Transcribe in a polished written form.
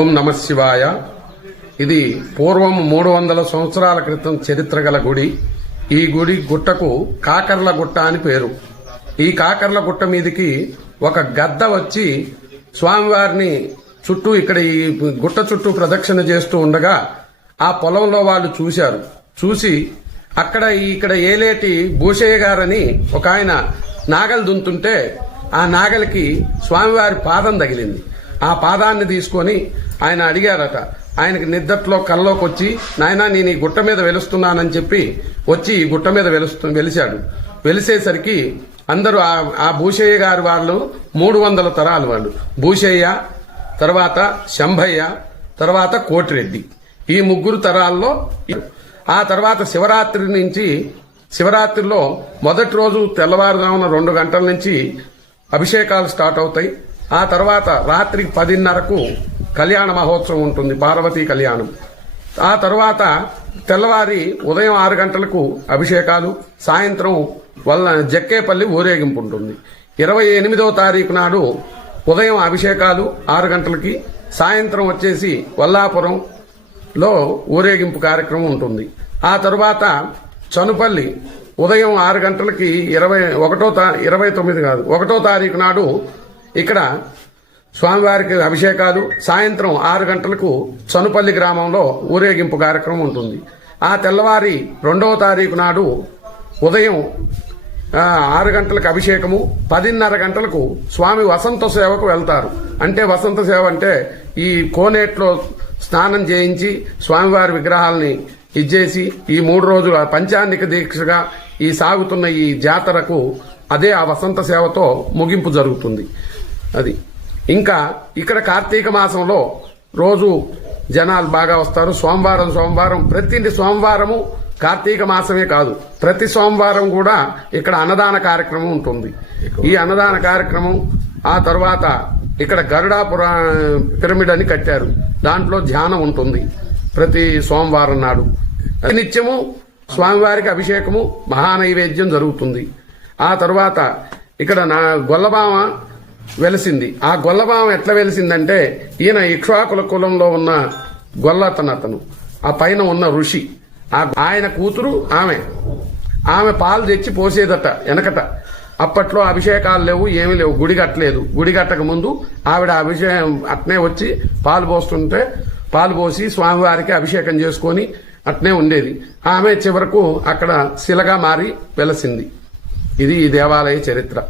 ఓం నమ శివాయ. ఇది పూర్వం 300 సంవత్సరాల క్రితం చరిత్ర గల గుడి. ఈ గుడి గుట్టకు కాకర్ల గుట్ట అని పేరు. ఈ కాకర్ల గుట్ట మీదికి ఒక గద్ద వచ్చి స్వామివారిని చుట్టూ ఇక్కడ ఈ గుట్ట చుట్టూ ప్రదక్షిణ చేస్తూ ఉండగా ఆ పొలంలో వాళ్ళు చూశారు. చూసి ఇక్కడ ఏలేటి భూషయ్య గారని ఒక ఆయన నాగలు దున్తుంటే ఆ నాగలికి స్వామివారి పాదం తగిలింది. ఆ పాదాన్ని తీసుకొని ఆయన అడిగారట. ఆయనకి నిద్దట్లో కల్లోకి వచ్చి, నాయనా నేను ఈ గుట్ట మీద వెలుస్తున్నానని చెప్పి వచ్చి ఈ గుట్ట మీద వెలిశాడు. వెలిసేసరికి అందరూ ఆ భూషయ్య గారి వాళ్ళు 300 తరాలు వాళ్ళు. భూషయ్య, తర్వాత శంభయ్య, తర్వాత కోటిరెడ్డి, ఈ 3 తరాల్లో. ఆ తర్వాత శివరాత్రిలో మొదటి రోజు తెల్లవారుజామున 2 గంటల నుంచి అభిషేకాలు స్టార్ట్ అవుతాయి. ఆ తర్వాత రాత్రి 10:30కు కళ్యాణ మహోత్సవం ఉంటుంది, పార్వతీ కళ్యాణం. ఆ తర్వాత తెల్లవారి ఉదయం 6 గంటలకు అభిషేకాలు, సాయంత్రం జక్కేపల్లి ఊరేగింపు ఉంటుంది. 28వ తారీఖు నాడు ఉదయం అభిషేకాలు 6 గంటలకి, సాయంత్రం వచ్చేసి వల్లాపురంలో ఊరేగింపు కార్యక్రమం ఉంటుంది. ఆ తర్వాత చనుపల్లి ఉదయం 6 గంటలకి 1వ తారీఖు నాడు ఇక్కడ స్వామివారికి అభిషేకాలు, సాయంత్రం 6 గంటలకు చనుపల్లి గ్రామంలో ఊరేగింపు కార్యక్రమం ఉంటుంది. ఆ తెల్లవారి 2వ తారీఖు నాడు ఉదయం 6 గంటలకు అభిషేకము, 10:30 గంటలకు స్వామి వసంత సేవకు వెళ్తారు. అంటే వసంత సేవ అంటే ఈ కోనేట్లో స్నానం చేయించి స్వామివారి విగ్రహాలని ఇచ్చేసి ఈ 3 రోజుల పంచాంగిక దీక్షగా ఈ సాగుతున్న ఈ జాతరకు అదే ఆ వసంత సేవతో ముగింపు జరుగుతుంది. అది ఇంకా ఇక్కడ కార్తీక మాసంలో రోజు జనాలు బాగా వస్తారు. సోమవారం ప్రతి సోమవారము కార్తీక మాసమే కాదు, ప్రతి సోమవారం కూడా ఇక్కడ అన్నదాన కార్యక్రమం ఉంటుంది. ఈ అన్నదాన కార్యక్రమం ఆ తర్వాత ఇక్కడ గరుడాపుర పిరమిడ్ అని కట్టారు, దాంట్లో ధ్యానం ఉంటుంది ప్రతి సోమవారం నాడు. నిత్యము స్వామివారికి అభిషేకము, మహానైవేద్యం జరుగుతుంది. ఆ తర్వాత ఇక్కడ గొల్లబామ వెలిసింది. ఆ గొల్లబామ ఎట్లా వెలిసిందంటే, ఈయన ఇక్ష్వాకుల కులంలో ఉన్న గొల్లతనతను, ఆ పైన ఉన్న ఋషి, ఆయన కూతురు ఆమె పాలు తెచ్చి పోసేదట వెనకట. అప్పట్లో అభిషేకాలు లేవు, ఏమీ లేవు, గుడి కట్టలేదు. గుడి కట్టక ముందు ఆవిడ అభిషేకం అట్నే వచ్చి పాలు పోస్తుంటే పాలు పోసి స్వామివారికి అభిషేకం చేసుకొని అట్నే ఉండేది. ఆమె చివరకు అక్కడ శిలగా మారి వెలసింది. ఇది ఈ దేవాలయ చరిత్ర.